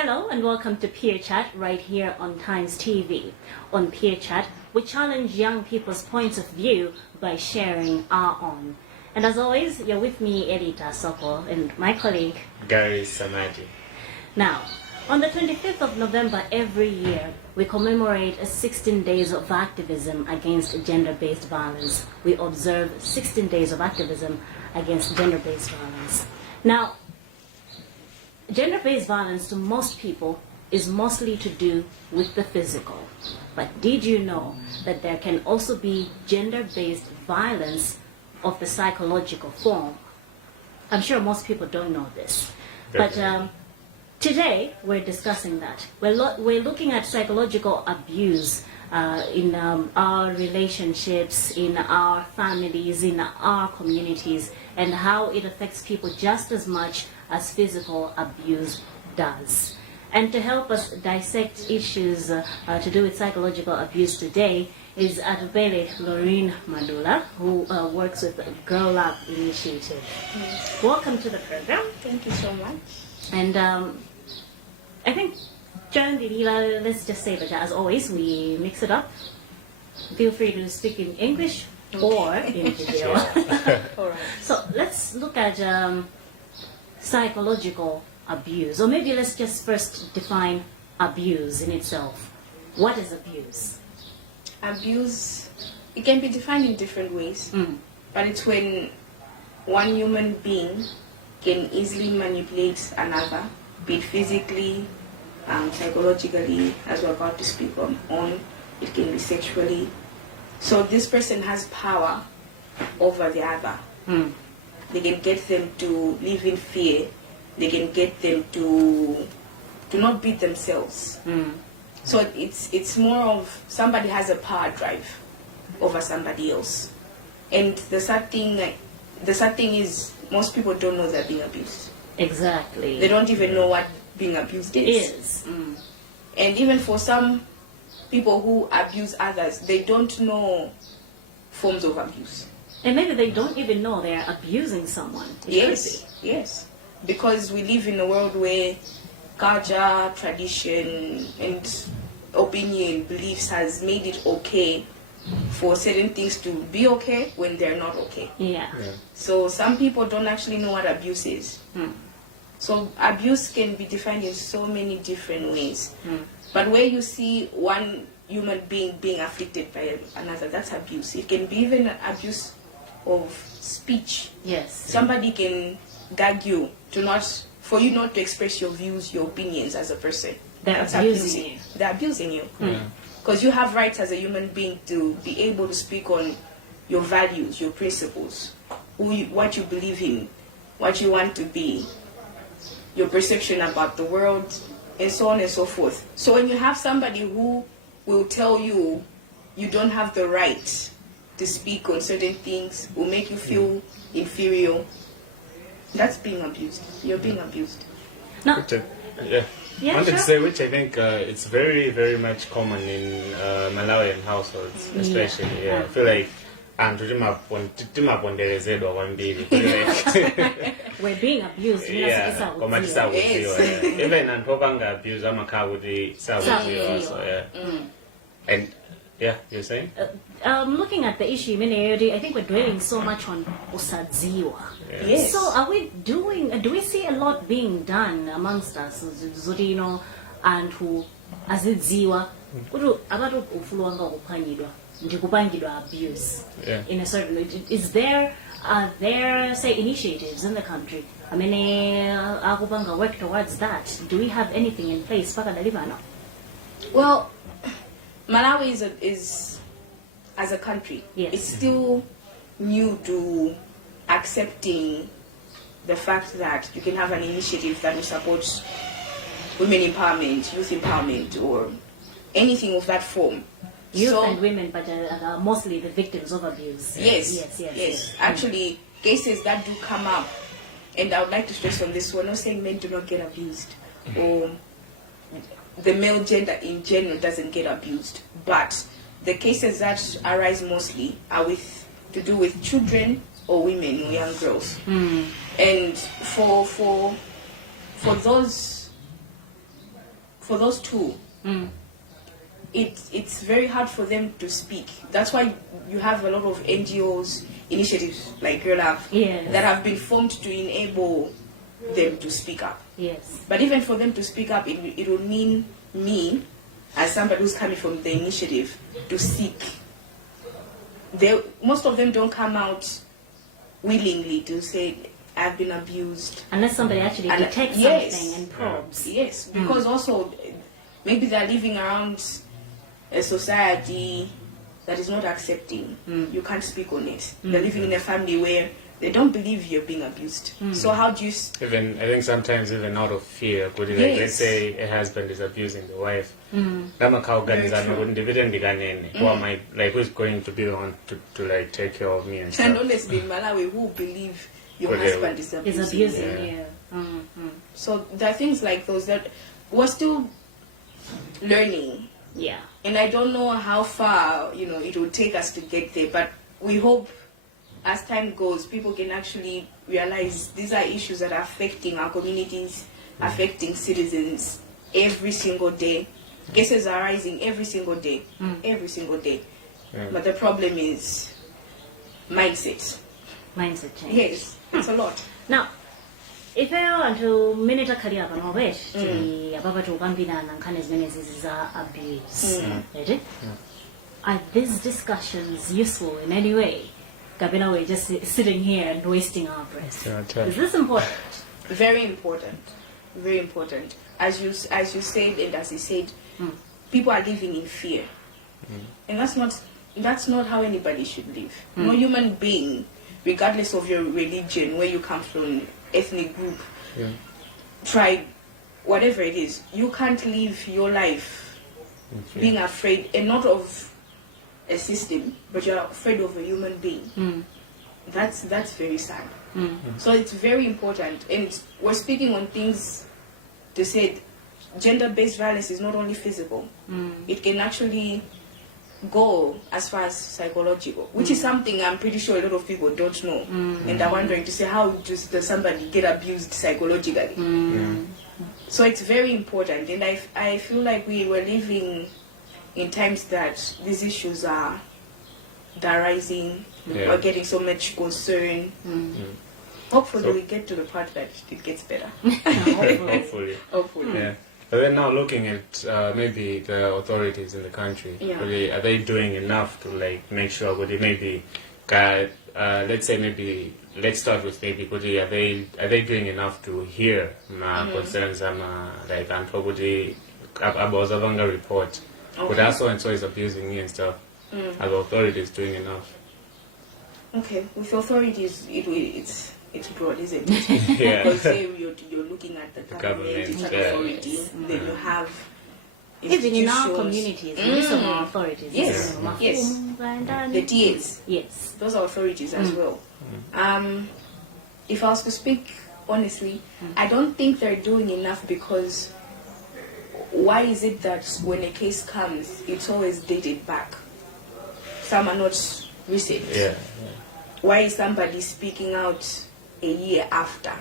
Hello and welcome to Peer Chat right here on Times TV. On Peer Chat, we challenge young people's points of view by sharing our own. And as always, you're with me, Edita Soko, and my colleague, Gary Samadi. Now, on the 25th of November every year, we commemorate 16 days of activism against gender-based violence. We observe 16 days of activism against gender-based violence. Now, gender-based violence to most people is mostly to do with the physical. But did you know that there can also be gender-based violence of the psychological form? I'm sure most people don't know this. But today we're discussing that. We're looking at psychological abuse in our relationships, in our families, in our communities, and how it affects people just as much as physical abuse does. And to help us dissect issues to do with psychological abuse today is Adubele Lorraine Madula, who works with the Girl Up Initiative. Yes. Welcome to the program. Thank you so much. And I think, John, let's just say that as always, we mix it up. Feel free to speak in English or in video. All right. So let's look at psychological abuse, or maybe let's just first define abuse in itself. What is abuse? Abuse, it can be defined in different ways, but it's when one human being can easily manipulate another, be it physically, psychologically, as we're about to speak on. It can be sexually. So this person has power over the other. They can get them to live in fear. They can get them to not beat themselves. So it's more of somebody has a power drive over somebody else. And the sad thing is most people don't know they're being abused. Exactly. They don't even know what being abused is. And even for some people who abuse others, they don't know forms of abuse. And maybe they don't even know they're abusing someone. Yes. Because we live in a world where culture, tradition, and opinion, beliefs has made it okay for certain things to be okay when they're not okay. Yeah. So some people don't actually know what abuse is. So abuse can be defined in so many different ways. But where you see one human being being afflicted by another, that's abuse. It can be even abuse of speech. Yes. Somebody can gag you for you not to express your views, your opinions as a person. They're abusing you. They're abusing you. Because you have rights as a human being to be able to speak on your values, your principles, what you believe in, what you want to be, your perception about the world, and so on and so forth. So when you have somebody who will tell you you don't have the right to speak on certain things, will make you feel inferior, that's being abused. You're being abused. No. I wanted to say, which I think it's very, very much common in Malawian households, especially. I feel like we're being abused. Even and Popanga abuse, I'm a also. And you're saying? Looking at the issue, I think we're dwelling so much on usadziwa. Yes. So do we see a lot being done amongst us, Zodino, and who azidziwa, abatu ufuluanga kupanyidwa, ndikupangidwa abuse in a certain way. Are there, say, initiatives in the country? I mean, akupanga work towards that. Do we have anything in place? Well, Malawi is as a country, it's still new to accepting the fact that you can have an initiative that will support women empowerment, youth empowerment, or anything of that form. Youth and women, but mostly the victims of abuse. Yes. Actually, cases that do come up, and I would like to stress on this, we're not saying men do not get abused, or the male gender in general doesn't get abused, but the cases that arise mostly are to do with children or women or young girls. And for those for those two, it's very hard for them to speak. That's why you have a lot of NGOs, initiatives like Girl Up, that have been formed to enable them to speak up. Yes. But even for them to speak up, it will mean me, as somebody who's coming from the initiative, to seek. Most of them don't come out willingly to say, I've been abused. Unless somebody actually detects something and probes. Yes, because also maybe they're living around a society that is not accepting. You can't speak on it. They're living in a family where they don't believe you're being abused. So how do you... Even, I think sometimes even out of fear, like, let's say a husband is abusing the wife. Like, who's going to be the one to like take care of me and stuff. And honestly, in Malawi, who believe your husband is abusing you? So there are things like those that we're still learning. Yeah. And I don't know how far, it will take us to get there, but we hope as time goes, people can actually realize these are issues that are affecting our communities, affecting citizens every single day. Cases are rising every single day, every single day. But the problem is mindset. Mindset change. Yes, it's a lot. Now, if I want to minute a career on our way, about to Bambina and Nkhani's ministries are abuse. Ready? Are these discussions useful in any way? Gabina, we're just sitting here and wasting our breath. Is this important? Very important. Very important. As you said and as he said, people are living in fear. And that's not how anybody should live. No human being, regardless of your religion, where you come from, ethnic group, tribe, whatever it is, you can't live your life being afraid, and not of a system, but you're afraid of a human being. That's very sad. So it's very important, and we're speaking on things to say gender-based violence is not only physical, it can actually go as far as psychological, which is something I'm pretty sure a lot of people don't know, and are wondering to say, how does somebody get abused psychologically? So it's very important, and I feel like we were living in times that these issues are rising, we're getting so much concern. Hopefully we get to the part that it gets better. Hopefully. Hopefully. But then now looking at maybe the authorities in the country, really, are they doing enough to like make sure, maybe, let's say maybe, let's start with maybe, are they doing enough to hear concerns like Abozavanga report, but also and so is abusing me and stuff. Are the authorities doing enough? Okay, with authorities, it's broad, isn't it? Because you're looking at the government, it's an authority, then you have even in our communities, some are authorities. Yes, the TAs. Yes, those are authorities as well. If I was to speak honestly, I don't think they're doing enough, because why is it that when a case comes, it's always dated back? Some are not recent. Why is somebody speaking out a year after?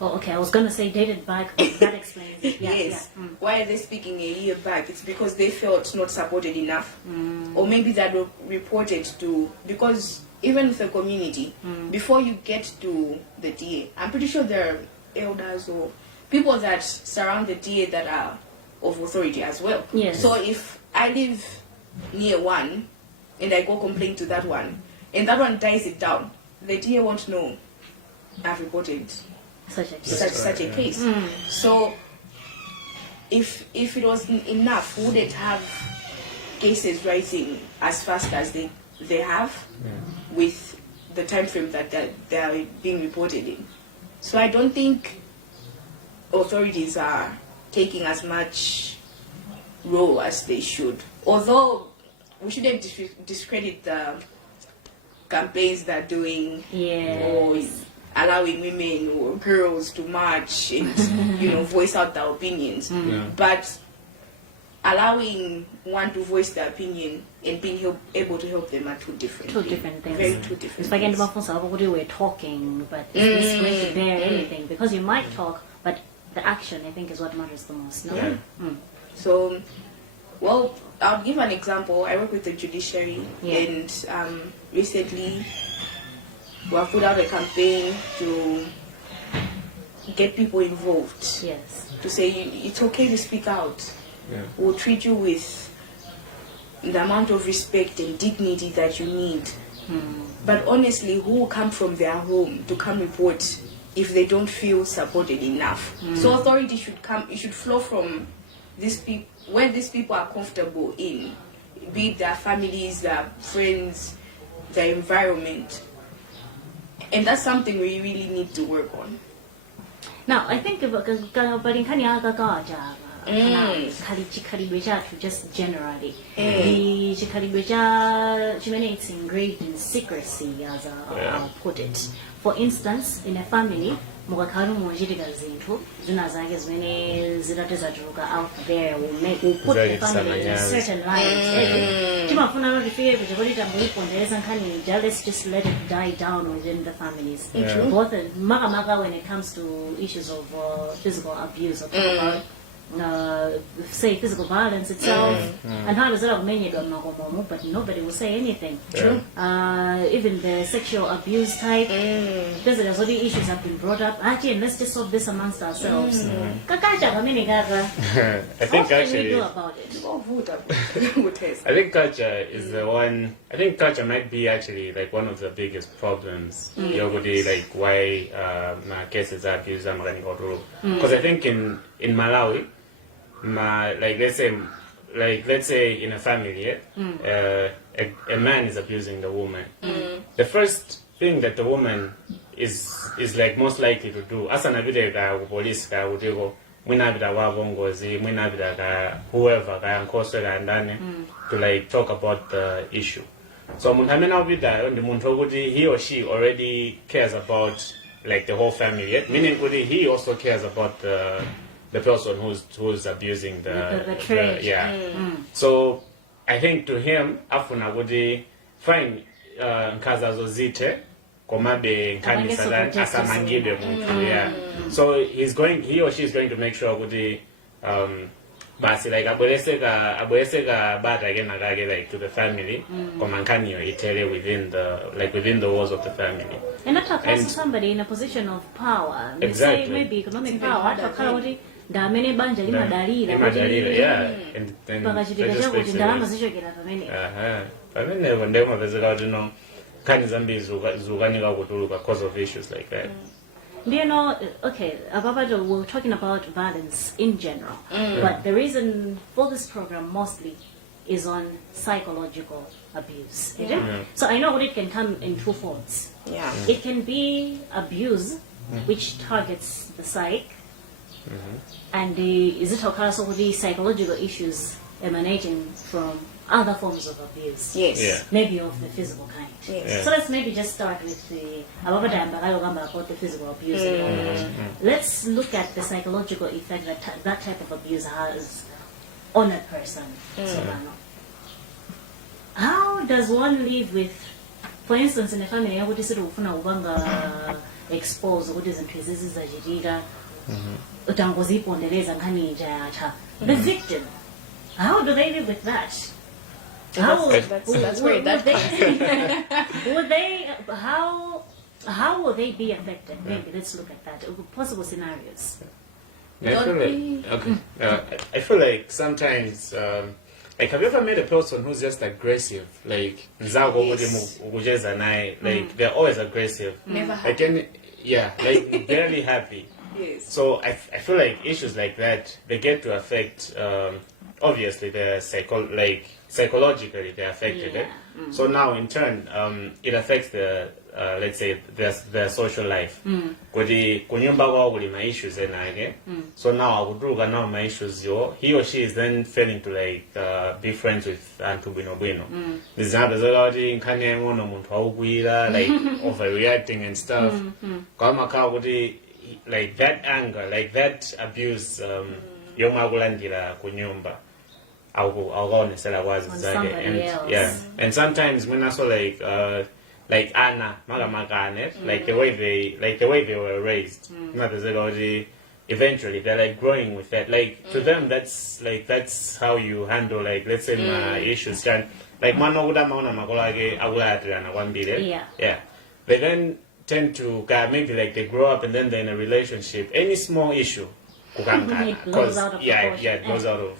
Oh, okay. I was going to say dated back, but that explains it. Yes. Why are they speaking a year back? It's because they felt not supported enough. Or maybe that were reported to, because even with the community, before you get to the DA, I'm pretty sure there are elders or people that surround the DA that are of authority as well. Yes. So if I live near one and I go complain to that one, and that one dies it down, the DA won't know I've reported such a case. So if it was enough, would it have cases rising as fast as they have with the time frame that they are being reported in? So I don't think authorities are taking as much role as they should. Although we shouldn't discredit the campaigns they're doing, or allowing women or girls to march and voice out their opinions. But allowing one to voice their opinion and being able to help them are two different things. Very two different it's like we're talking, but is this going to bear anything? Because you might talk, but the action, I think, is what matters the most. No? So, well, I'll give an example. I work with the judiciary, and recently we have put out a campaign to get people involved. Yes. To say it's okay to speak out. Yeah. We'll treat you with the amount of respect and dignity that you need. But honestly, who will come from their home to come report if they don't feel supported enough? So authority should come. It should flow from these people, where these people are comfortable in, be it their families, their friends, their environment, and that's something we really need to work on. Now, I think just generally, it's engraved in secrecy, as I'll put it. For instance, in a family, out there will put the family in certain light. Let's just let it die down within the families. Both when it comes to issues of physical abuse or say physical violence itself, and how does that many don't know, but nobody will say anything. True. Even the sexual abuse type, because there's already issues have been brought up. Actually, let's just solve this amongst ourselves. I think What can we actually, do about it? I think culture is the one. I think culture might be actually like one of the biggest problems. Like why cases are abused because I think in Malawi, let's say in a family, a man is abusing the woman. The first thing that the woman is like most likely to do, as an police whoever to like talk about the issue. So he or she already cares about like the whole family, meaning he also cares about the person who's abusing the So I think to him, afuna would find nkazazozite komabe Nkhani salan asamangide muntu. So he or she is going to make sure would basi like abweseka bad again like to the family Nkhani itele within the walls of the family. And not also somebody in a position of power. Exactly. Say maybe economic power. And because of issues like that. you know, okay, we're talking about violence in general, but the reason for this program mostly is on psychological abuse. So I know it can come in two forms. It can be abuse, which targets the psyche, and is it also the psychological issues emanating from other forms of abuse? Maybe of the physical kind. So let's maybe just start with the about the physical abuse. Let's look at the psychological effect that type of abuse has on a person. How does one live with, for instance, in a family, what is it exposed, what is the victim? How do they live with that? That's where that How will they be affected? Maybe let's look at that. Possible scenarios. I feel like sometimes, like, have you ever met a person who's just aggressive? Like, they're always aggressive. Never happy. Like barely happy. So I feel like issues like that, they get to affect, obviously, psychologically they're affected. So now in turn, it affects the let's say their social life. Issues so now now my issues he or she is then failing to like be friends with Antu Bino. Like overreacting and stuff. Like that anger, like that abuse, kunyumba. And sometimes when I saw like Anna, like the way they were raised. eventually they're like growing with that. Like to them, that's how you handle, like, let's say issues. Like yeah. They then tend to maybe like they grow up and then they're in a relationship. Any small issue, It blows out of proportion. it goes out of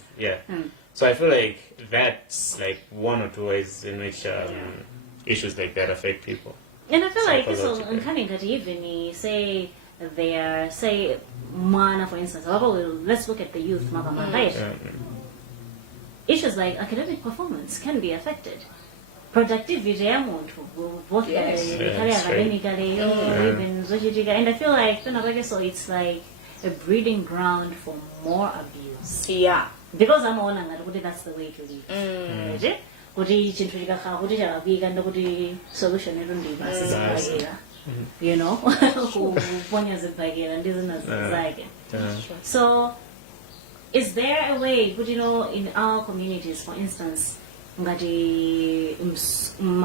So I feel like that's like one or two ways in which issues like that affect people. And I feel like this will Nkhani that even say their mana, for instance. Let's look at the youth, right? Issues like academic performance can be affected. Productivity, both academically, even Zodiak, and I feel like so it's like a breeding ground for more abuse. Yeah. Because I'm on that, that's the way to live. Solution you know, so is there a way, in our communities, for instance,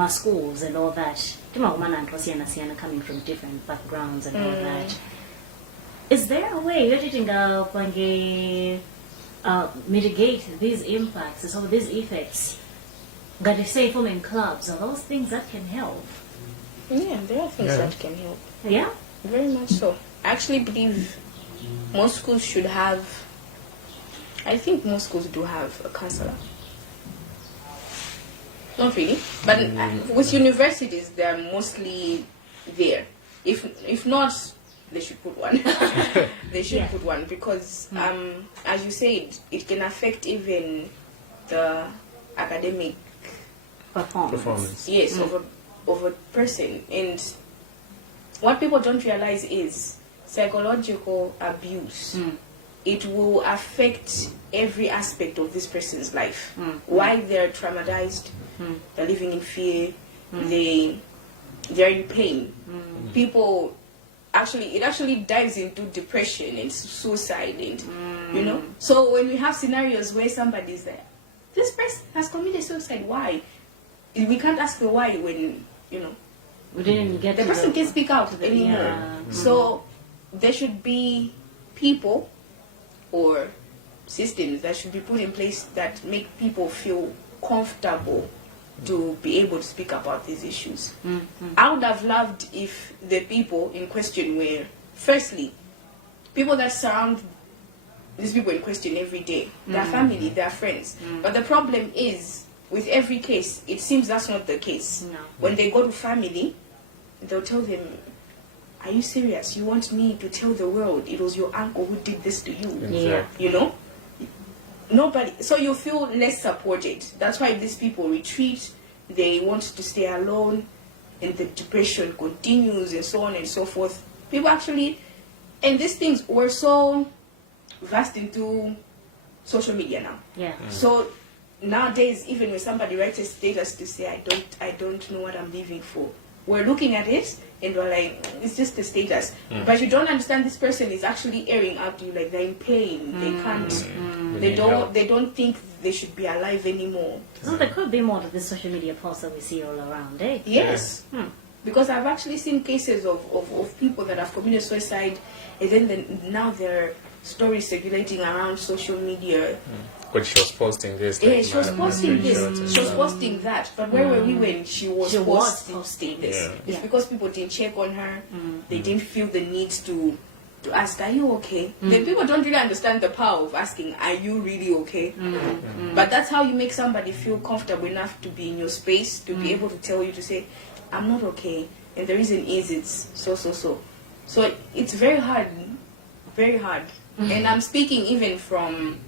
schools and all that, coming from different backgrounds and all that, is there a way mitigate these impacts, some of these effects? Say forming clubs, are those things that can help? Yeah, there are things that can help. Yeah? Very much so. I actually believe most schools should have, I think most schools do have a counselor. Not really, but with universities, they're mostly there. If not, they should put one. They should put one because, as you said, it can affect even the academic performance. Yes, of a person. And what people don't realize is psychological abuse. It will affect every aspect of this person's life. Why they're traumatized, they're living in fear, they're in pain. People it actually dives into depression and suicide, and So when we have scenarios where somebody's there, this person has committed suicide, why? We can't ask the why when we didn't get the person can't speak out anymore. So there should be people or systems that should be put in place that make people feel comfortable to be able to speak about these issues. I would have loved if the people in question were, firstly, people that surround these people in question every day, their family, their friends. But the problem is, with every case, it seems that's not the case. No. When they go to family, they'll tell them, are you serious? You want me to tell the world it was your uncle who did this to you? Yeah. Nobody. So you feel less supported. That's why these people retreat. They want to stay alone, and the depression continues, and so on and so forth. People actually, and these things were so vast into social media now. Yeah. So nowadays, even when somebody writes a status to say, I don't know what I'm living for, we're looking at it and we're like, it's just a status. But you don't understand this person is actually airing out to you, like they're in pain. They can't. They don't think they should be alive anymore. So there could be more to this social media posts that we see all around, eh? Yes. Because I've actually seen cases of people that have committed suicide, and then now their stories circulating around social media. But she was posting this. Yeah, she was posting this. She was posting that. But where were we when she was posting this? Yeah. It's because people didn't check on her. They didn't feel the need to ask, are you okay? The people don't really understand the power of asking, are you really okay? But that's how you make somebody feel comfortable enough to be in your space, to be able to tell you, to say, I'm not okay. And the reason is it's so. So it's very hard. Very hard. And I'm speaking even from,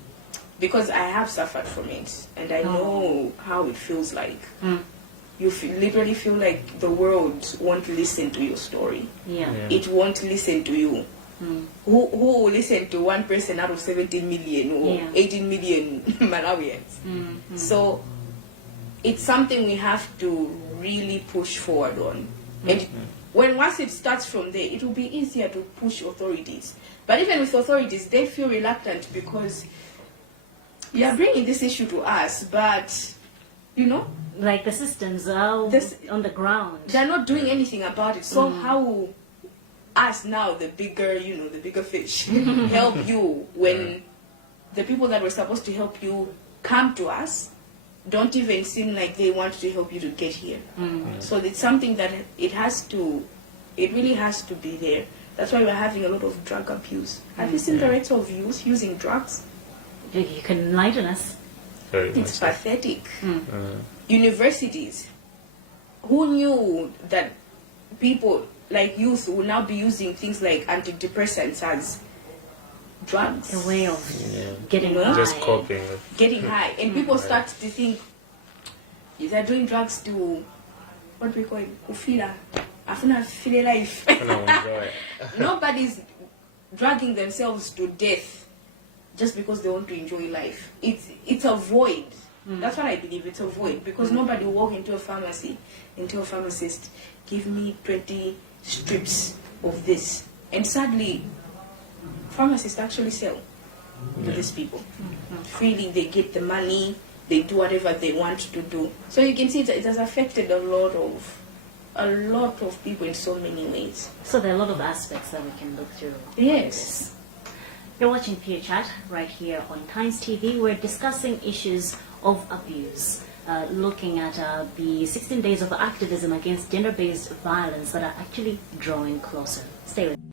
because I have suffered from it, and I know how it feels like. You literally feel like the world won't listen to your story. Yeah. It won't listen to you. Who will listen to one person out of 17 million or 18 million Malawians? So it's something we have to really push forward on. And once it starts from there, it will be easier to push authorities. But even with authorities, they feel reluctant because you are bringing this issue to us, but, like the systems are on the ground. They're not doing anything about it. So how us now, the bigger, the bigger fish, help you when the people that were supposed to help you come to us don't even seem like they want to help you to get here. So it's something that it really has to be there. That's why we're having a lot of drug abuse. Have you seen the rates of youth using drugs? You can enlighten us. It's pathetic. Universities. Who knew that people like youth will now be using things like antidepressants as drugs? A way of getting high. Just coping. Getting high. And people start to think they're doing drugs to, what we call it, ufila. Afuna feel life. Nobody's dragging themselves to death just because they want to enjoy life. It's a void. That's what I believe. It's a void because nobody will walk into a pharmacy and tell a pharmacist, give me 20 strips of this. And sadly, pharmacists actually sell to these people. Freely, they get the money, they do whatever they want to do. So you can see it has affected a lot of people in so many ways. So there are a lot of aspects that we can look through. Yes. You're watching Peer Chat right here on Times TV. We're discussing issues of abuse, looking at the 16 days of activism against gender-based violence that are actually drawing closer. Stay with me.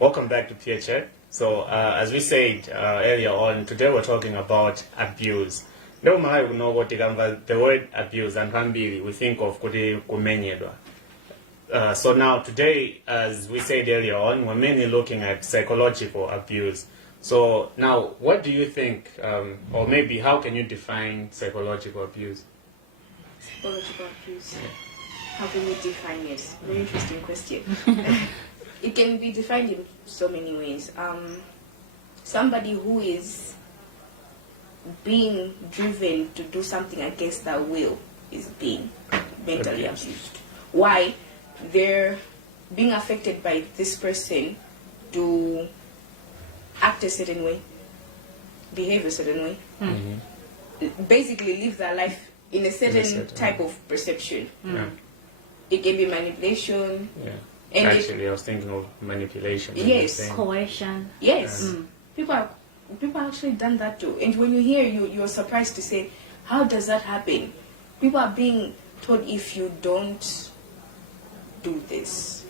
Welcome back to Peer Chat. So, as we said earlier on, today we're talking about abuse. No Malawi know what the word abuse and Kambili, we think of kuti kumenyedwa. So now today, as we said earlier on, we're mainly looking at psychological abuse. So now, what do you think, or maybe how can you define psychological abuse? Psychological abuse. How can you define it? Very interesting question. It can be defined in so many ways. Somebody who is being driven to do something against their will is being mentally abused. Why? They're being affected by this person to act a certain way, behave a certain way, basically live their life in a certain type of perception. It can be manipulation. And actually, I was thinking of manipulation. Yes. Coercion. Yes. People actually done that too. And when you hear, you're surprised to say, how does that happen? People are being told, if you don't do this,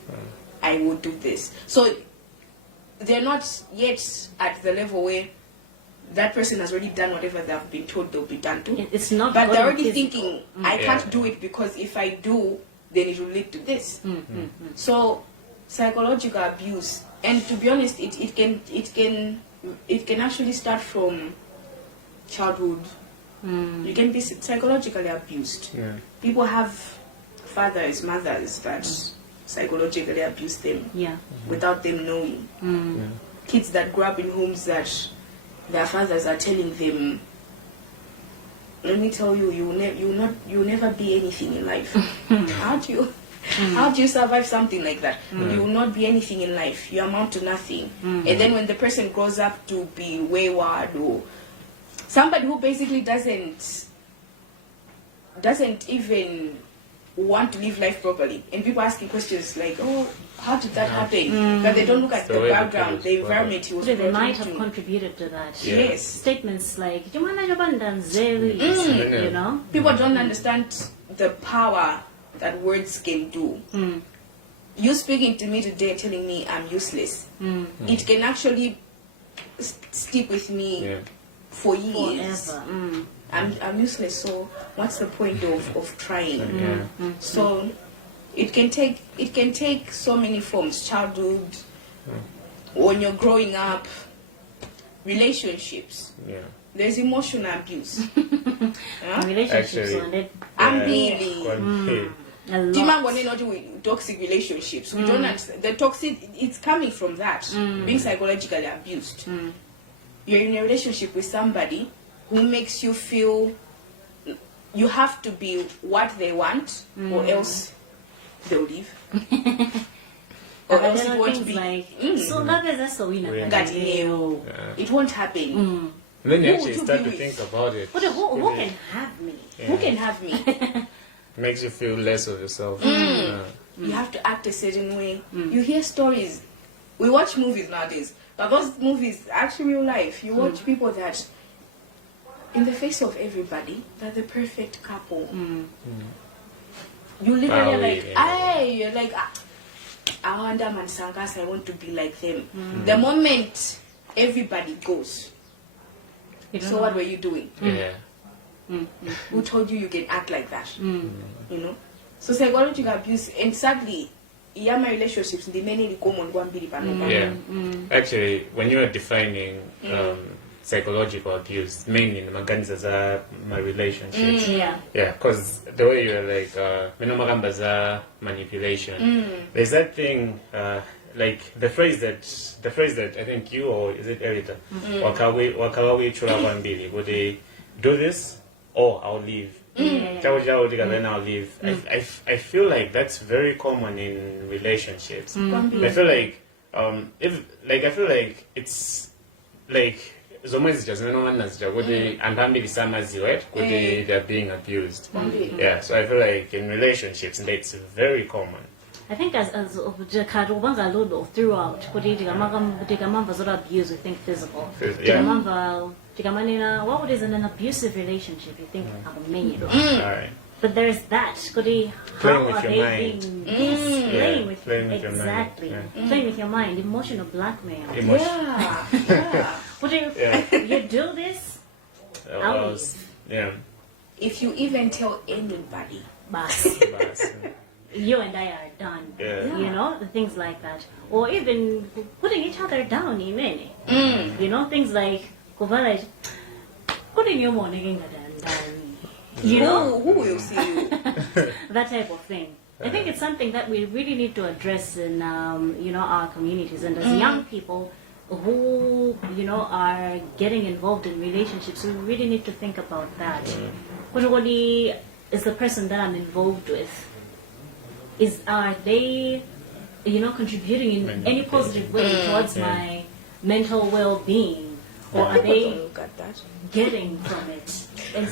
I will do this. So they're not yet at the level where that person has already done whatever they have been told they'll be done to. It's not. But they're already thinking, I can't do it because if I do, then it will lead to this. So psychological abuse, and to be honest, it can actually start from childhood. You can be psychologically abused. People have fathers, mothers that psychologically abuse them without them knowing. Kids that grow up in homes that their fathers are telling them, let me tell you, you'll never be anything in life. How do you survive something like that? You will not be anything in life. You amount to nothing. And then when the person grows up to be wayward or somebody who basically doesn't even want to live life properly, and people asking questions like, oh, how did that happen? But they don't look at the background, the environment he was brought They might into. have contributed to that. Yes. Statements like, you know? People don't understand the power that words can do. You speaking to me today telling me I'm useless, it can actually stick with me for years. Forever. I'm useless, so what's the point of trying? So it can take so many forms. Childhood, when you're growing up, relationships. There's emotional abuse. Relationships on it. Toxic relationships. We don't understand the toxic. It's coming from that being psychologically abused. You're in a relationship with somebody who makes you feel you have to be what they want, or else they'll leave. Or else it won't be. It won't happen. And then you actually start to think about it. Who can have me? Who can have me? makes you feel less of yourself. You have to act a certain way. You hear stories. We watch movies nowadays, but those movies are actually real life. You watch people that, in the face of everybody, they're the perfect couple. You literally are like, you're like, I wonder, Mansangas, I want to be like them. The moment everybody goes, so what were you doing? Who told you can act like that? You know? So psychological abuse, and sadly, my relationships, the many common one be Actually, when you are defining psychological abuse, mainly in the my relationships. Because the way you're like, manipulation. There's that thing, like the phrase that I think you, or is it Erita? Wakawawi chulawambili. Would they do this or I'll leave? Then I'll leave. I feel like that's very common in relationships. I feel like I feel like it's like Zomaz just no one has they're being abused. So I feel like in relationships that's very common. I think as throughout, abuse, we think physical. What is in an abusive relationship? You think Alright. But there's that. Playing with your mind. Playing with your mind. Playing with your mind. Emotional blackmail. What do you do this? I'll leave. If you even tell anybody, you and I are done. You know, the things like that. Or even putting each other down, you know, things like putting your morning down. You know, who will see you? That type of thing. I think it's something that we really need to address in our communities, and as young people who are getting involved in relationships, we really need to think about that. What is the person that I'm involved with? Are they contributing in any positive way towards my mental well-being, or are they getting from it? And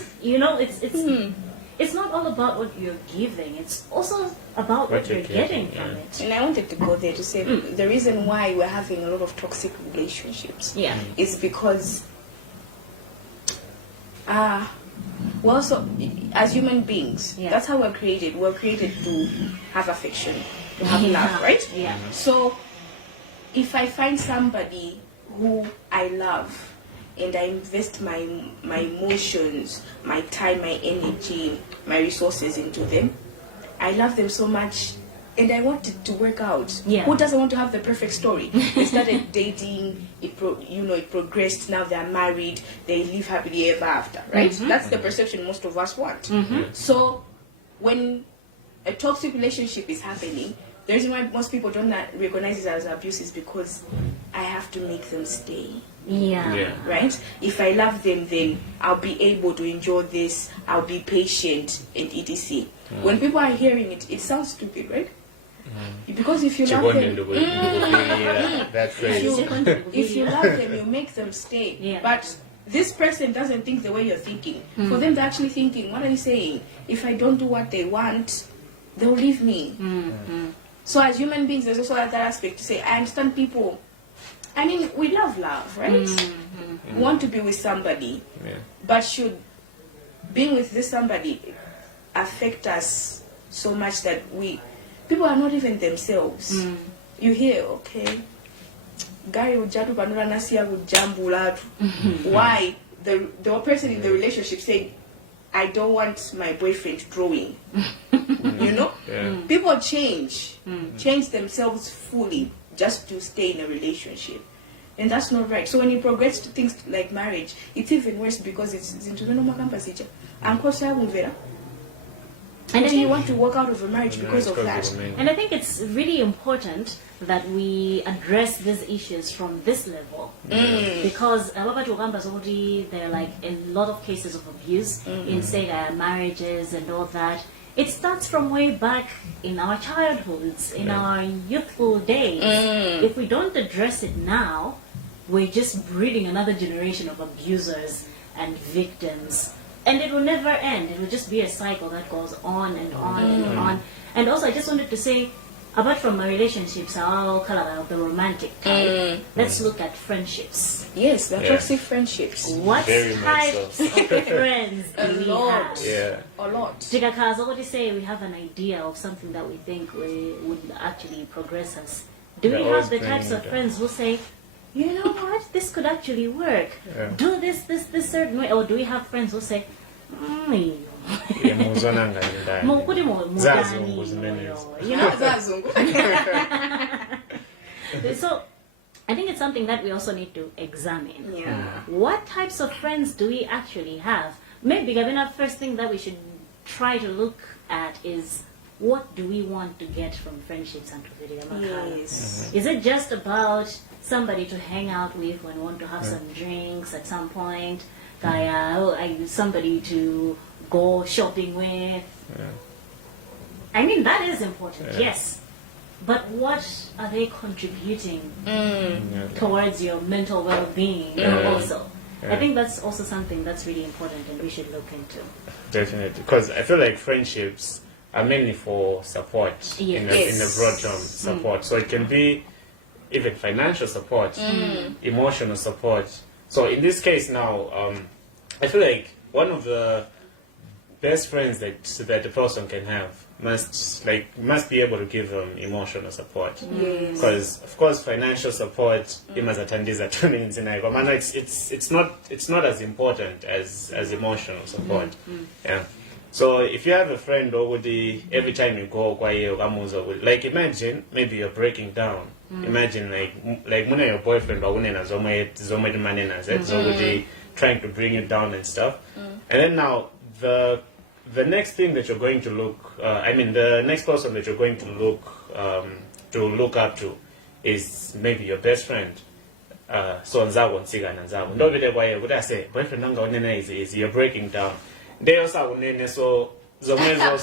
it's not all about what you're giving, it's also about what you're getting from it. And I wanted to go there to say the reason why we're having a lot of toxic relationships is because so as human beings, that's how we're created. We're created to have affection, to have love, right? So if I find somebody who I love and I invest my emotions, my time, my energy, my resources into them, I love them so much and I want it to work out. Who doesn't want to have the perfect story? They started dating, it progressed, now they're married, they live happily ever after, right? That's the perception most of us want. So when a toxic relationship is happening, the reason why most people don't recognize it as abuse is because I have to make them stay. Right? If I love them, then I'll be able to enjoy this, I'll be patient, and etc. When people are hearing it, it sounds stupid, right? Because if you love them, if you love them, you make them stay. But this person doesn't think the way you're thinking. For them, they're actually thinking, what are you saying? If I don't do what they want, they'll leave me. So as human beings, there's also that aspect to say, I understand people. I mean, we love, right? We want to be with somebody. But should being with this somebody affect us so much that people are not even themselves? You hear, okay, Gary Ujadu Banura Nasia would jambulatu. Why? The person in the relationship saying, I don't want my boyfriend drawing. People change themselves fully just to stay in a relationship, and that's not right. So when you progress to things like marriage, it's even worse because it's into the normal campus. And do you want to walk out of a marriage because of that? And I think it's really important that we address these issues from this level, because there are like a lot of cases of abuse in say marriages and all that. It starts from way back in our childhoods, in our youthful days. If we don't address it now, we're just breeding another generation of abusers and victims and it will never end. It will just be a cycle that goes on and on and on. And also, I just wanted to say, apart from my relationships, I'll call it the romantic type. Let's look at friendships. Yes, the toxic friendships. What types of friends do we have? Yeah. A lot. Jigaka's already say we have an idea of something that we think would actually progress us. Do we have the types of friends who say, you know what, this could actually work? Yeah. Do this certain way. Or do we have friends who say, So I think it's something that we also need to examine. Yeah. What types of friends do we actually have? Maybe the first thing that we should try to look at is, what do we want to get from friendships and Yes. Is it just about somebody to hang out with when we want to have some drinks at some point? Somebody to go shopping with? I mean, that is important, yes. But what are they contributing towards your mental well-being also? I think that's also something that's really important and we should look into. Definitely, because I feel like friendships are mainly for support in the broad term, support. So it can be even financial support, emotional support. So in this case now, I feel like one of the best friends that the person can have must be able to give them emotional support. Because of course financial support it's not as important as emotional support. Yeah. So if you have a friend already, every time you go like imagine maybe you're breaking down. Imagine like when your boyfriend trying to bring you down and stuff. And then now the next thing that you're going to look, the next person that you're going to look up to is maybe your best friend. So nzabo nsiga nzabo. Ndo vile kwa hiyo kuta say boyfriend nanga unene is you're breaking down. Ndeyo sa unene so zomezo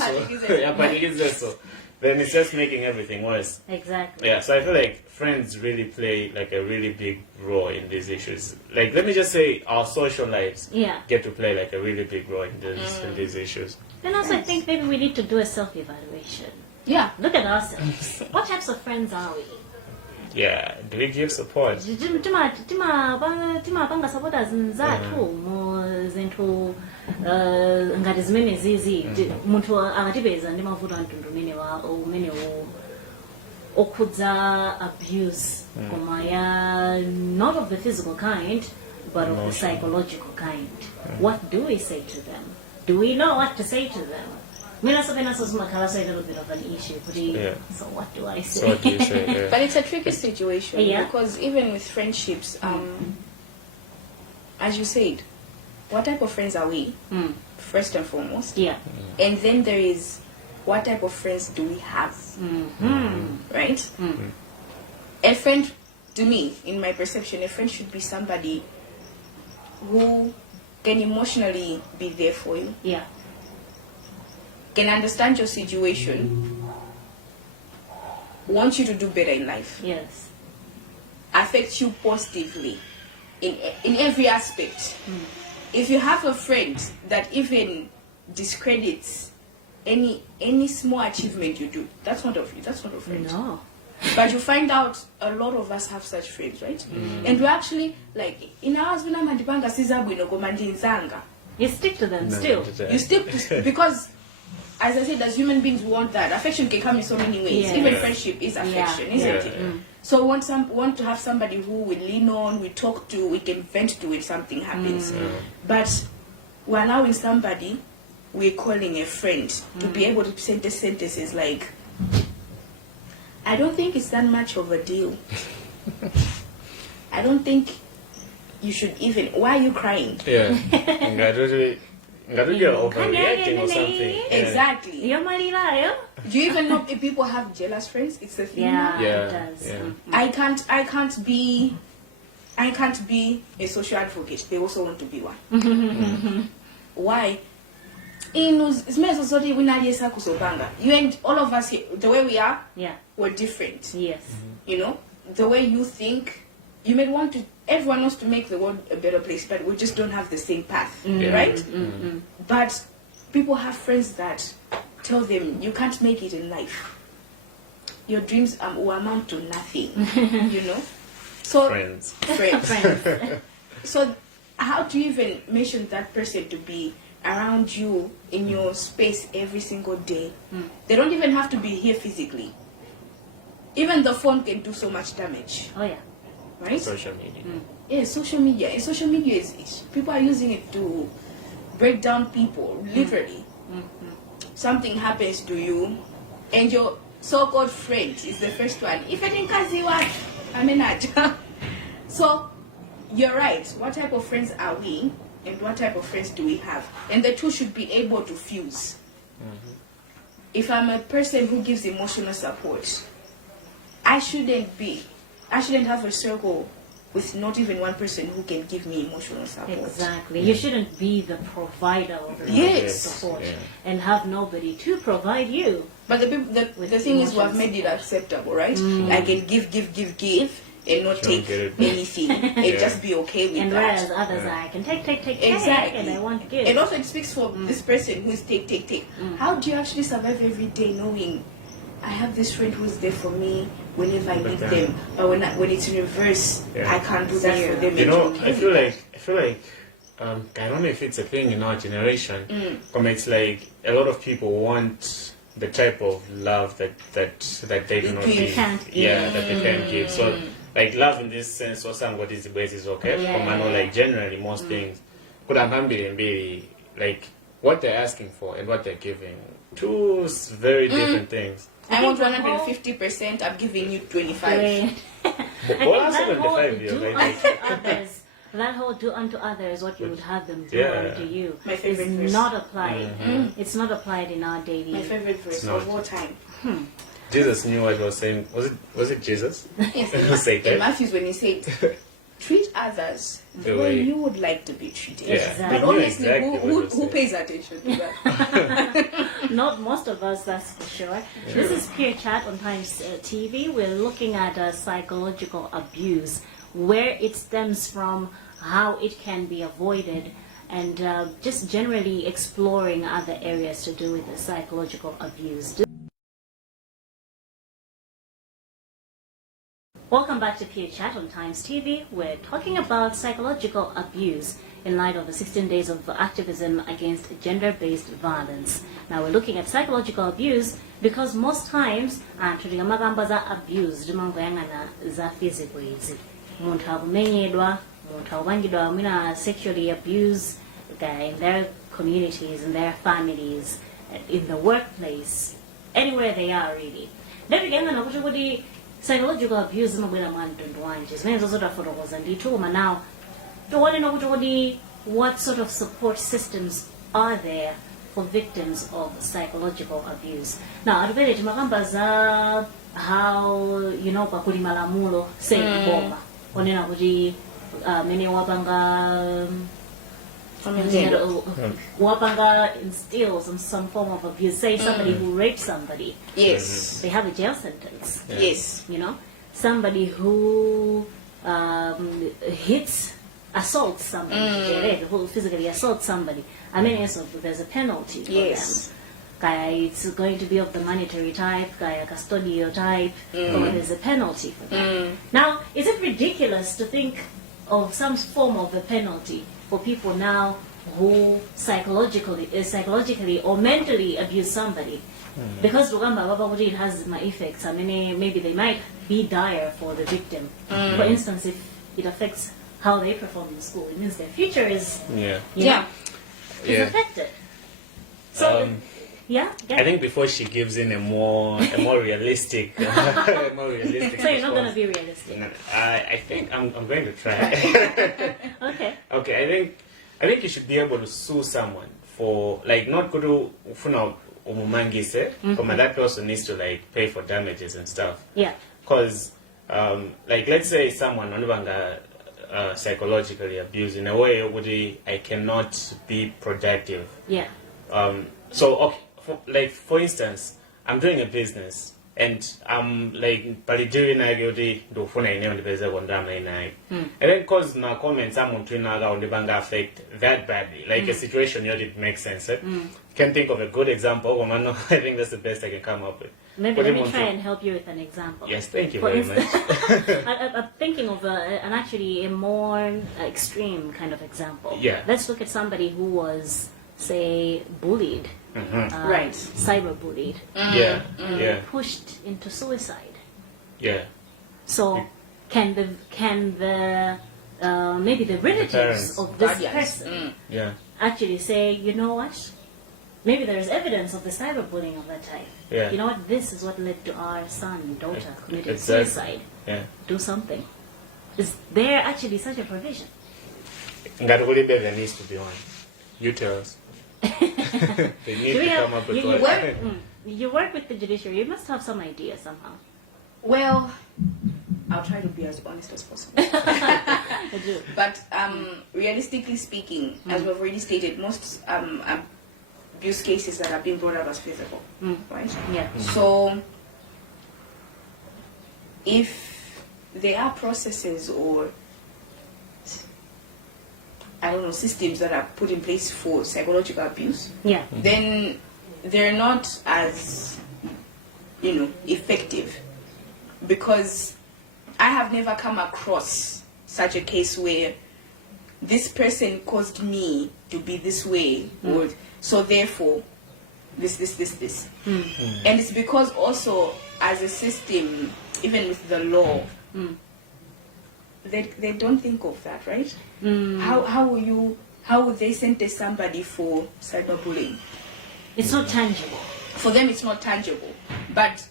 so then it's just making everything worse. Exactly. Yeah, so I feel like friends really play like a really big role in these issues. Like, let me just say our social lives get to play like a really big role in these issues. And also I think maybe we need to do a self-evaluation. Yeah. Look at ourselves. What types of friends are we? Yeah, do we give support? Timapanga supporters nzathu muzintu ngati zimene zizi munthu akatipeza ndi mavuto amtundu umene okhudza abuse koma ya not of the physical kind but of the psychological kind. What do we say to them? Do we know what to say to them? A little bit of an issue, so what do I say? So what do you say? Yeah. But it's a tricky situation because even with friendships, as you said, what type of friends are we? First and foremost. Yeah. And then there is, what type of friends do we have? Right? A friend, to me, in my perception, a friend should be somebody who can emotionally be there for you. Yeah. Can understand your situation, want you to do better in life. Yes. Affect you positively in every aspect. If you have a friend that even discredits any small achievement you do, that's not a friend. No. But you find out a lot of us have such friends, right? And we actually, like, in our husband, You stick to them still. You stick to, because as I said, as human beings, we want that. Affection can come in so many ways. Yeah. Even friendship is affection, isn't it? So we want to have somebody who we lean on, we talk to, we can vent to if something happens. But we're now in somebody we're calling a friend to be able to send sentences like, I don't think it's that much of a deal. I don't think you should even. Why are you crying? Yeah. You're overreacting or something. Exactly. Do you even know if people have jealous friends? It's the thing. Yeah, Yeah, it does. yeah. I can't be a social advocate. They also want to be one. Why? You and all of us here, the way we are, we're different. Yes. You know, the way you think, you may want to everyone wants to make the world a better place, but we just don't have the same path, Yeah. right? But people have friends that tell them you can't make it in life. Your dreams will amount to nothing, you know. So Friends. So how do you even mention that person to be around you in your space every single day? They don't even have to be here physically. Even the phone can do so much damage. Oh yeah. Right? Social media. Yeah, social media. And social media is people are using it to break down people, literally. Something happens to you, and your so-called friend is the first one. If I didn't So, you're right. What type of friends are we, and what type of friends do we have? And the two should be able to fuse. If I'm a person who gives emotional support, I shouldn't have a circle with not even one person who can give me emotional support. Exactly. You shouldn't be the provider of Yes. support and have nobody to provide you. But the thing is, we have made it acceptable, right? I can give, and not Don't take get it. anything, and just be okay with And that. whereas others I can take, Exactly. and I want to give. And also it speaks for this person who's take. How do you actually survive every day knowing I have this friend who's there for me whenever I need them, but when it's in reverse, I can't do that for them. You and know, okay I feel with like I don't know if it's a thing in our generation, but it's like a lot of people want the type of love that they do not You give. can't give. Yeah, that they can give. So like love in this sense, or some what is the base is okay. Yeah. But I know like generally most things could have be like what they're asking for and what they're giving. Two very different things. I want 150%, I'm giving you 25. But all are 75 years, do right? unto others, that whole do unto others what you would have them do unto you My favorite is verse. not applied. It's not applied in our daily. My favorite verse not. of all time. Jesus knew what he was saying. Was it Jesus? Yes, Who said in that? Matthew when he said, treat others the The way way- you would like to be treated. Yeah, Exactly. But he knew honestly, exactly what he who was saying. pays attention to that? Not most of us, that's for sure. This is Peer Chat on Times TV. We're looking at psychological abuse, where it stems from, how it can be avoided, and just generally exploring other areas to do with the psychological abuse. Welcome back to Peer Chat on Times TV. We're talking about psychological abuse in light of the 16 days of activism against gender-based violence. Now we're looking at psychological abuse because most times tulinga magamba za abuse zimangoyangana za physical izi. Muntu akumenyedwa, muntu akubangidwa mwina sexually abused in their communities, in their families, in the workplace, anywhere they are really. Ndabiganga kuti psychological abuse mabwera mwa mtundu wanje zimene zotafotokoza ndithu now tione nokuti what sort of support systems are there for victims of psychological abuse. Now atupere timakamba za how pakuli malamulo boma onena kuti mene wapanga wapanga instills some form of abuse. Say somebody who raped somebody. Yes. They have a jail sentence. Yes. Somebody who assaults somebody, who physically assaults somebody. I mean, there's a penalty for Yes. them. It's going to be of the monetary type, custodial type, or there's a penalty for that. Now, is it ridiculous to think of some form of a penalty for people now who psychologically or mentally abuse somebody? Because it has my effects. I mean, maybe they might be dire for the victim. For instance, if it affects how they perform in school, it means their future is is affected. So I think before she gives in a more realistic, So you're not going to be realistic. I think I'm going to try. Okay. Okay, I think you should be able to sue someone for not go to umumangise, but that person needs to pay for damages and stuff. Yeah. Because let's say someone psychologically abused in a way where I cannot be productive. Yeah. So okay, for instance, I'm doing a business and I'm like palijiwi na yodi do funa eneo ndipeze kondama inayo. And then cause my comments I'm to naga on the banga affect that badly. Like a situation here it makes sense. Can't think of a good example. I think that's the best I can come up with. Maybe let me try and help you with an example. Yes, thank you very much. I'm thinking of an actually a more extreme kind of example. Yeah. Let's look at somebody who was, say, bullied, Right. cyberbullied, Yeah, yeah, pushed into suicide. yeah. So, can the maybe the relatives parents. of this Guardians. person Yeah, actually say, you know what? Maybe there's evidence of the cyberbullying of that type. Yeah. You know what? This is what led to our son, daughter committed Exactly. suicide. yeah. Do something. Is there actually such a provision? Ngatuli there needs to be one. You tell us. They need to come up with one. You work with the judiciary. You must have some idea somehow. Well, I'll try to be as honest as possible. I do. But realistically speaking, as we've already stated, most abuse cases that have been brought up as physical, right? Yeah. So, if there are processes or I don't know systems that are put in place for psychological abuse, Yeah. then they're not as effective, because I have never come across such a case where this person caused me to be this way, or so therefore this. And it's because also as a system, even with the law, they don't think of that, right? How will they sentence somebody for cyberbullying? It's not tangible. For them it's not tangible, but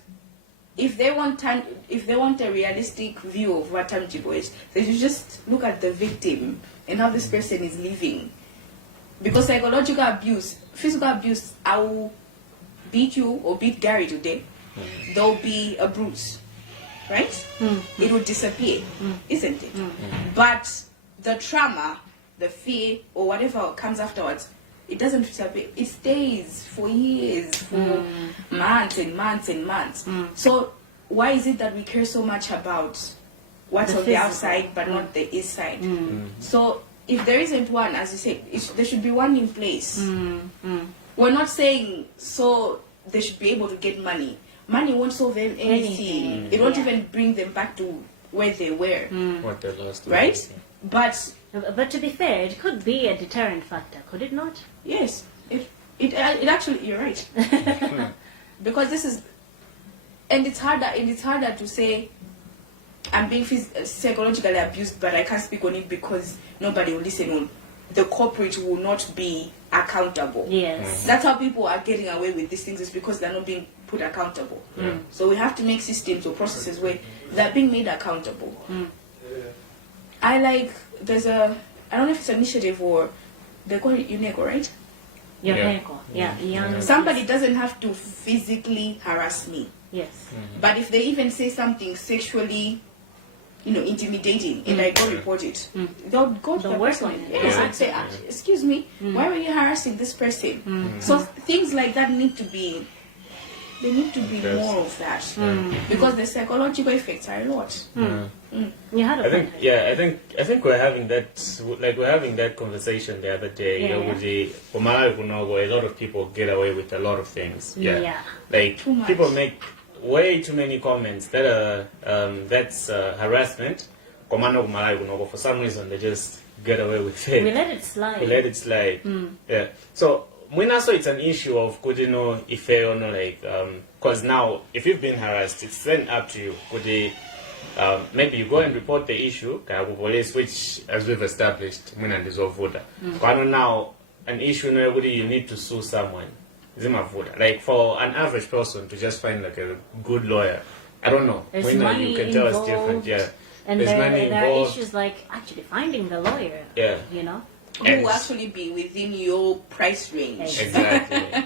if they want a realistic view of what tangible is, they should just look at the victim and how this person is living. Because psychological abuse, physical abuse, I will beat you or beat Gary today, there'll be a bruise, right? It will disappear, isn't it? But the trauma, the fear, or whatever comes afterwards, it doesn't disappear. It stays for years, for months and months and months. So why is it that we care so much about what's The on the physical. outside but not the inside? So if there isn't one, as you said, there should be one in place. We're not saying so they should be able to get money. Money won't solve them anything. It won't even bring them back to where they were, What they lost. right? But But to be fair, it could be a deterrent factor, could it not? yes, it actually, you're right. Because this is, and it's harder to say I'm being psychologically abused, but I can't speak on it because nobody will listen on. The corporate will not be accountable. Yes. That's how people are getting away with these things, is because they're not being put accountable. So we have to make systems or processes where they're being made accountable. There's I don't know if it's an initiative or they call it UNESCO, right? Yeah. Somebody doesn't have to physically harass me. Yes. But if they even say something sexually, intimidating, and I go report it, they'll go to They'll the work person on it. yes, and say, excuse me, why were you harassing this person? So things like that need to be more of that. Because the psychological effects are a lot. You had a point. I think we're having that conversation the other day. Yeah. With the Malawi, a lot of people get away with a lot of things. Yeah. Like Too much. people make way too many comments that are that's harassment. For some reason they just get away with it. We let it slide. We let it slide. Yeah. So so it's an issue of could if because now if you've been harassed, it's then up to you. Maybe you go and report the issue to police, which as we've established, now an issue you need to sue someone. Like for an average person to just find like a good lawyer, I don't know. There's money you can tell it's involved. different. Yeah. And There's money there are involved. issues like actually finding the lawyer. Yeah. Who will actually be within your price range. Exactly.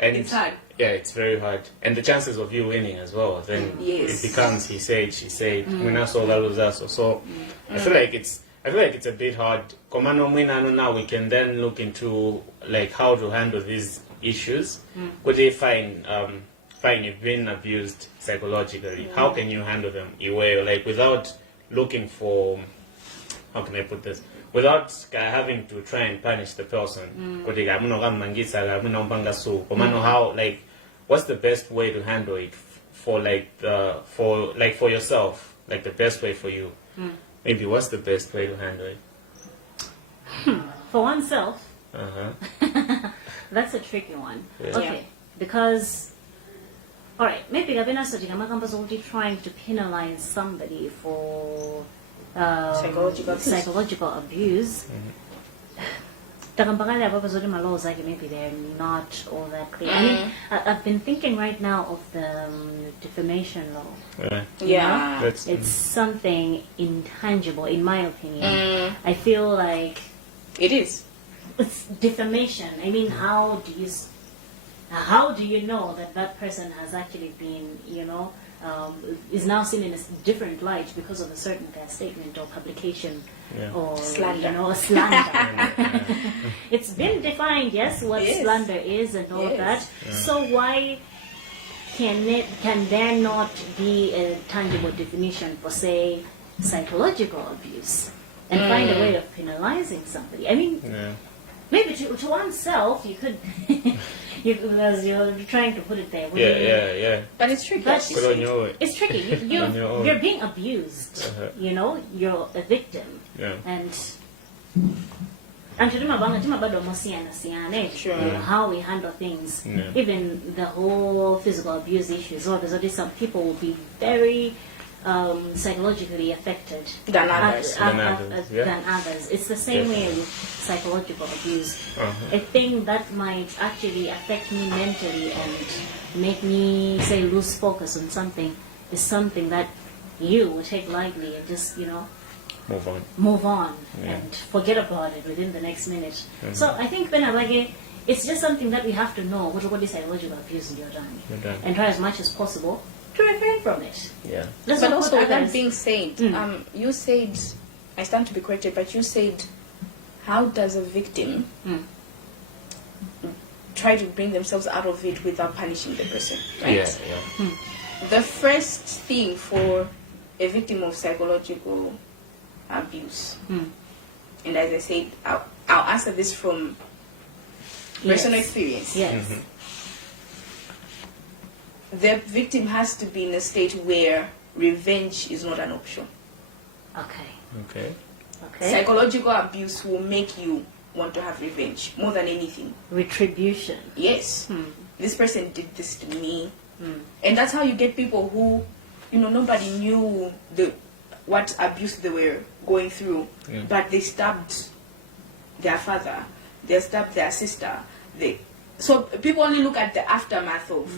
And It's hard. Yeah, it's very hard. And the chances of you winning as well, then Yes. it becomes he said, she said, So I feel like it's a bit hard. Now we can then look into like how to handle these issues. Could they find fine, you've been abused psychologically. How can you handle them like without looking for, how can I put this? Without having to try and punish the person. How, like, what's the best way to handle it for yourself? Like the best way for you. Maybe what's the best way to handle it? For oneself. That's a tricky one. Yeah. Okay, because, all right, maybe trying to penalize somebody for psychological abuse. Maybe they're not all that clear. I mean, I've been thinking right now of the defamation law. Yeah. It's something intangible, in my opinion. I feel like it is. It's defamation. I mean, how do you know that person has actually been, is now seen in a different light because of a certain statement or publication or slander. Slander. It's been defined, yes, what slander is and all that. So why can there not be a tangible definition for, say, psychological abuse and find a way of penalizing somebody? I mean, maybe to oneself you could, as you're trying to put it there. But it's tricky. It's tricky. You're being abused. You're a victim. And how we handle things, even the whole physical abuse issues. There's some people will be very psychologically affected than others. Than others. It's the same way with psychological abuse. A thing that might actually affect me mentally and make me, say, lose focus on something is something that you will take lightly and just, move on and forget about it within the next minute. So I think it's just something that we have to know what is psychological abuse in your time and try as much as possible to refrain from it. But also, with that being said, you said, I stand to be corrected, but you said, how does a victim try to bring themselves out of it without punishing the person? Right? The first thing for a victim of psychological abuse, and as I said, I'll answer this from personal experience. The victim has to be in a state where revenge is not an option. Okay. Psychological abuse will make you want to have revenge more than anything. Retribution. Yes. This person did this to me. And that's how you get people who, nobody knew what abuse they were going through, but they stabbed their father, they stabbed their sister, so people only look at the aftermath of,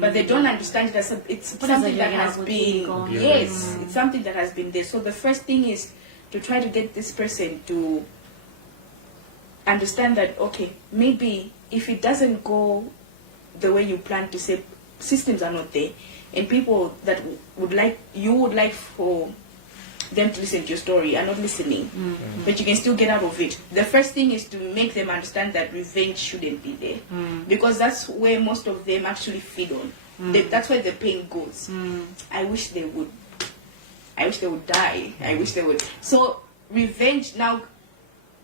but they don't understand that it's something that has been, it's something that has been there. So the first thing is to try to get this person to understand that, okay, maybe if it doesn't go the way you plan to say, systems are not there, and people that would like for them to listen to your story are not listening, but you can still get out of it. The first thing is to make them understand that revenge shouldn't be there, because that's where most of them actually feed on. That's where the pain goes. I wish they would die. I wish they would. So revenge now,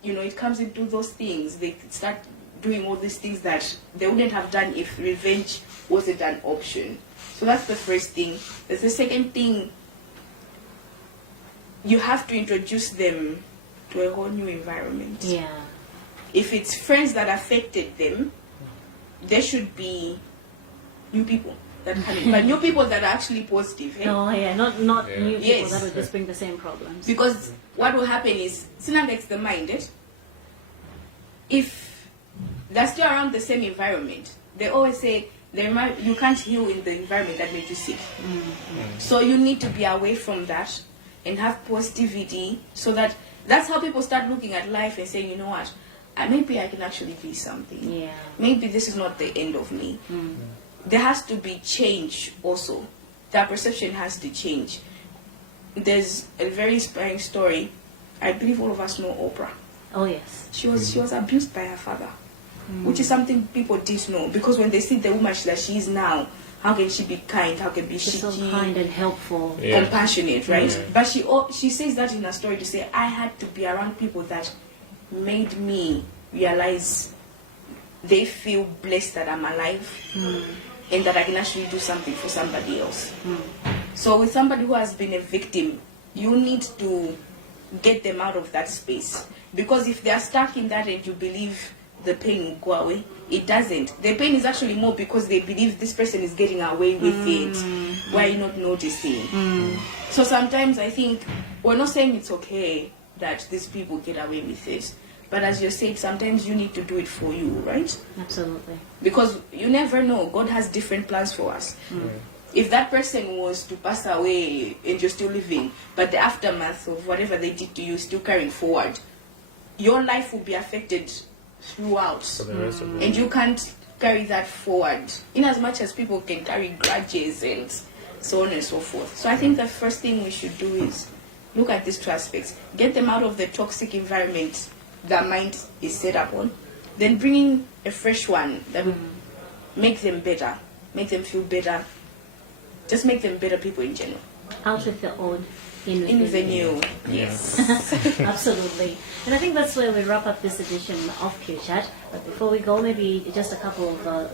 it comes into those things. They start doing all these things that they wouldn't have done if revenge wasn't an option. So that's the first thing. There's the second thing. You have to introduce them to a whole new environment. If it's friends that affected them, there should be new people that come in. But new people that are actually positive. Not new people that will just bring the same problems. Because what will happen is, Sinandex the mind, if they're still around the same environment, they always say, you can't heal in the environment that made you sick. So you need to be away from that and have positivity, so that's how people start looking at life and saying, what, maybe I can actually be something. Maybe this is not the end of me. There has to be change also. That perception has to change. There's a very inspiring story. I believe all of us know Oprah. Oh yes. She was abused by her father, which is something people didn't know, because when they see the woman that she is now, how can she be kind? How can She's she so kind and helpful. compassionate, right? But she says that in her story to say, I had to be around people that made me realize they feel blessed that I'm alive and that I can actually do something for somebody else. So with somebody who has been a victim, you need to get them out of that space. Because if they are stuck in that and you believe the pain will go away, it doesn't. The pain is actually more because they believe this person is getting away with it. Why are you not noticing? So sometimes I think we're not saying it's okay that these people get away with it. But as you said, sometimes you need to do it for you, right? Absolutely. Because you never know. God has different plans for us. If that person was to pass away and you're still living, but the aftermath of whatever they did to you is still carrying forward, your life will be affected throughout. And you can't carry that forward. In as much as people can carry grudges and so on and so forth. So I think the first thing we should do is look at these two aspects. Get them out of the toxic environment their mind is set up on. Then bringing a fresh one that will make them better, make them feel better. Just make them better people in general. Out with the old, in with the new. Yes. Absolutely. And I think that's where we wrap up this edition of Q Chat. But before we go, maybe just a couple of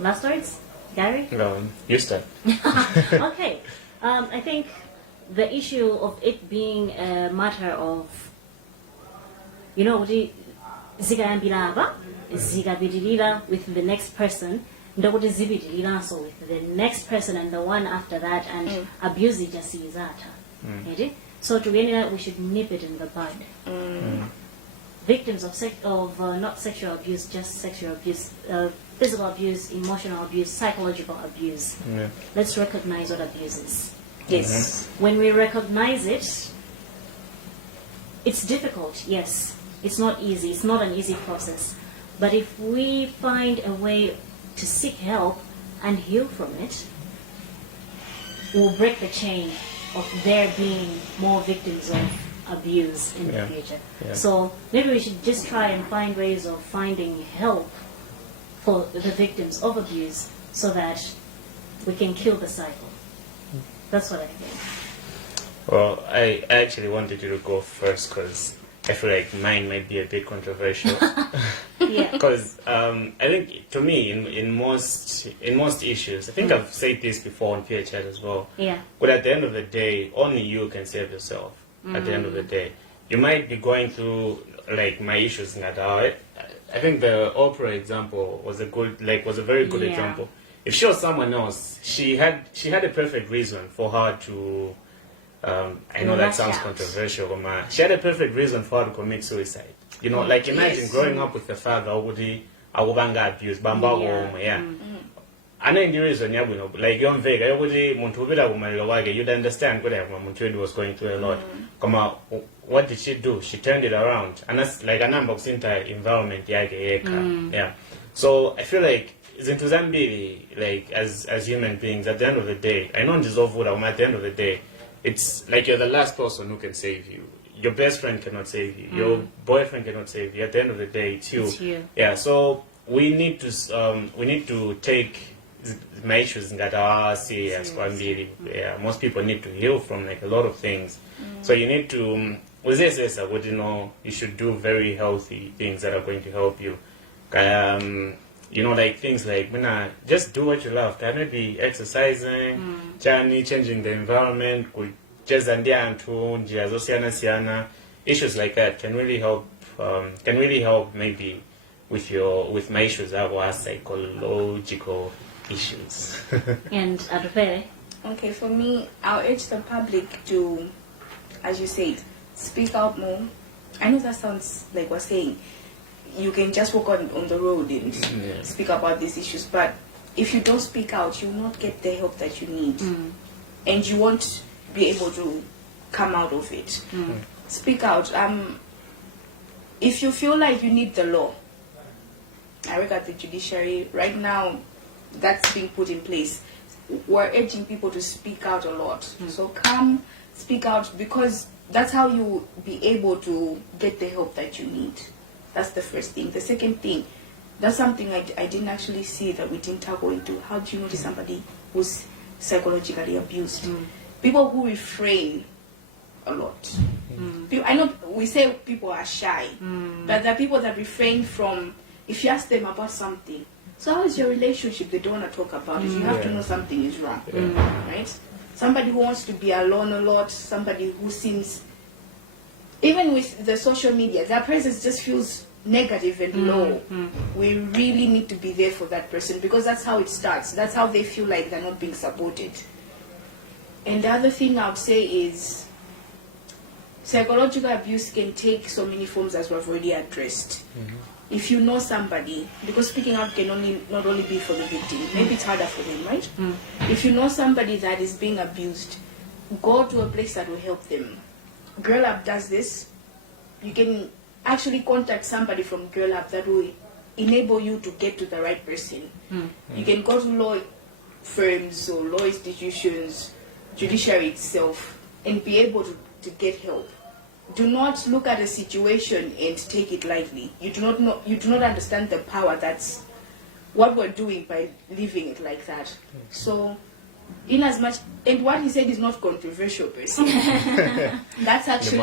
last words. Gary? No, you start. Okay. I think the issue of it being a matter of, zikayambilaba, zikabitilila with the next person, ndokuti zibitilila so with the next person and the one after that, and abuse ijasiyizatha. So together we should nip it in the bud. Victims of not sexual abuse, just sexual abuse, physical abuse, emotional abuse, psychological abuse. Let's recognize what abuse is. Yes. When we recognize it, it's difficult, yes. It's not easy. It's not an easy process. But if we find a way to seek help and heal from it, we'll break the chain of there being more victims of abuse in the future. So maybe we should just try and find ways of finding help for the victims of abuse so that we can kill the cycle. That's what I think. Well, I actually wanted you to go first because I feel like mine might be a bit controversial. Because I think, to me, in most issues, I think I've said this before on PHL as well. But at the end of the day, only you can save yourself. At the end of the day, you might be going through like my issues in that. I think the Oprah example was a very good example. If she was someone else, she had a perfect reason for her to. I know that sounds controversial, but she had a perfect reason for her to commit suicide. Like imagine growing up with the father who awubanga abuse, and then the reason, like young Vega, you'd understand what was going through a lot. What did she do? She turned it around, and that's like a number of entire environment. So I feel like into Zambia, like as human beings, at the end of the day, I don't deserve what at the end of the day. It's like you're the last person who can save you. Your best friend cannot save you. Your boyfriend cannot save you. At the end of the day, it's you. So we need to take my issues that are serious. Most people need to heal from like a lot of things. So you need to, you should do very healthy things that are going to help you. Like things like, just do what you love. Maybe exercising, changing the environment, issues like that can really help maybe with my issues, our psychological issues. And Adupere? Okay, for me, I'll urge the public to, as you said, speak out more. I know that sounds like we're saying you can just walk on the road and speak about these issues, but if you don't speak out, you will not get the help that you need, and you won't be able to come out of it. Speak out. If you feel like you need the law, I work at the judiciary right now. That's being put in place. We're urging people to speak out a lot. So come, speak out, because that's how you will be able to get the help that you need. That's the first thing. The second thing, that's something I didn't actually see that we didn't tackle into. How do you notice somebody who's psychologically abused. People who refrain a lot. I know we say people are shy, but there are people that refrain from, if you ask them about something, so how is your relationship? They don't want to talk about it. You have to know something is wrong, right? Somebody who wants to be alone a lot, somebody who seems, even with the social media, their presence just feels negative and low. We really need to be there for that person, because that's how it starts. That's how they feel like they're not being supported. And the other thing I would say is psychological abuse can take so many forms, as we've already addressed. If you know somebody, because speaking out can not only be for the victim, maybe it's harder for them, right? If you know somebody that is being abused, go to a place that will help them. Girl Up does this. You can actually contact somebody from Girl Up that will enable you to get to the right person. You can go to law firms or law institutions, judiciary itself, and be able to get help. Do not look at a situation and take it lightly. You do not know, you do not understand the power that's what we're doing by leaving it like that. So, in as much, and what he said is not controversial, per se. That's actually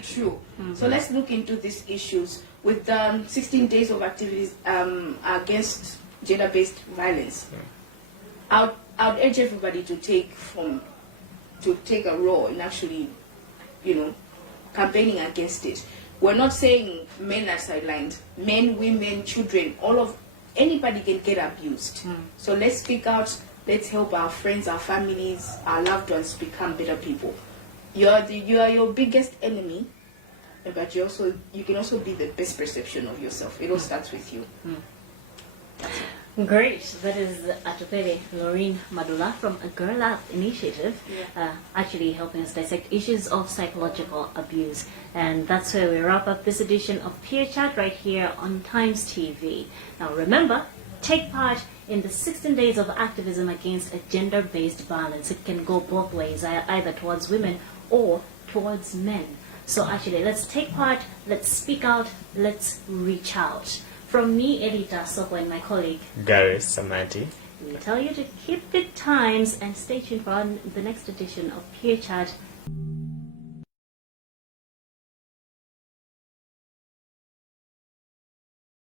true. So let's look into these issues with the 16 days of activities against gender-based violence. I would urge everybody to take a role in actually, campaigning against it. We're not saying men are sidelined. Men, women, children, anybody can get abused. So let's speak out. Let's help our friends, our families, our loved ones become better people. You are your biggest enemy, but you can also be the best perception of yourself. It all starts with you. Great. That is Atupele Lorraine Madula from a Girl Up initiative, actually helping us dissect issues of psychological abuse. And that's where we wrap up this edition of Peer Chat right here on Times TV. Now remember, take part in the 16 days of activism against gender-based violence. It can go both ways, either towards women or towards men. So actually, let's take part, let's speak out, let's reach out. From me, Edita Soko, and my colleague, Gary Samati, we tell you to keep good times and stay tuned for the next edition of Peer Chat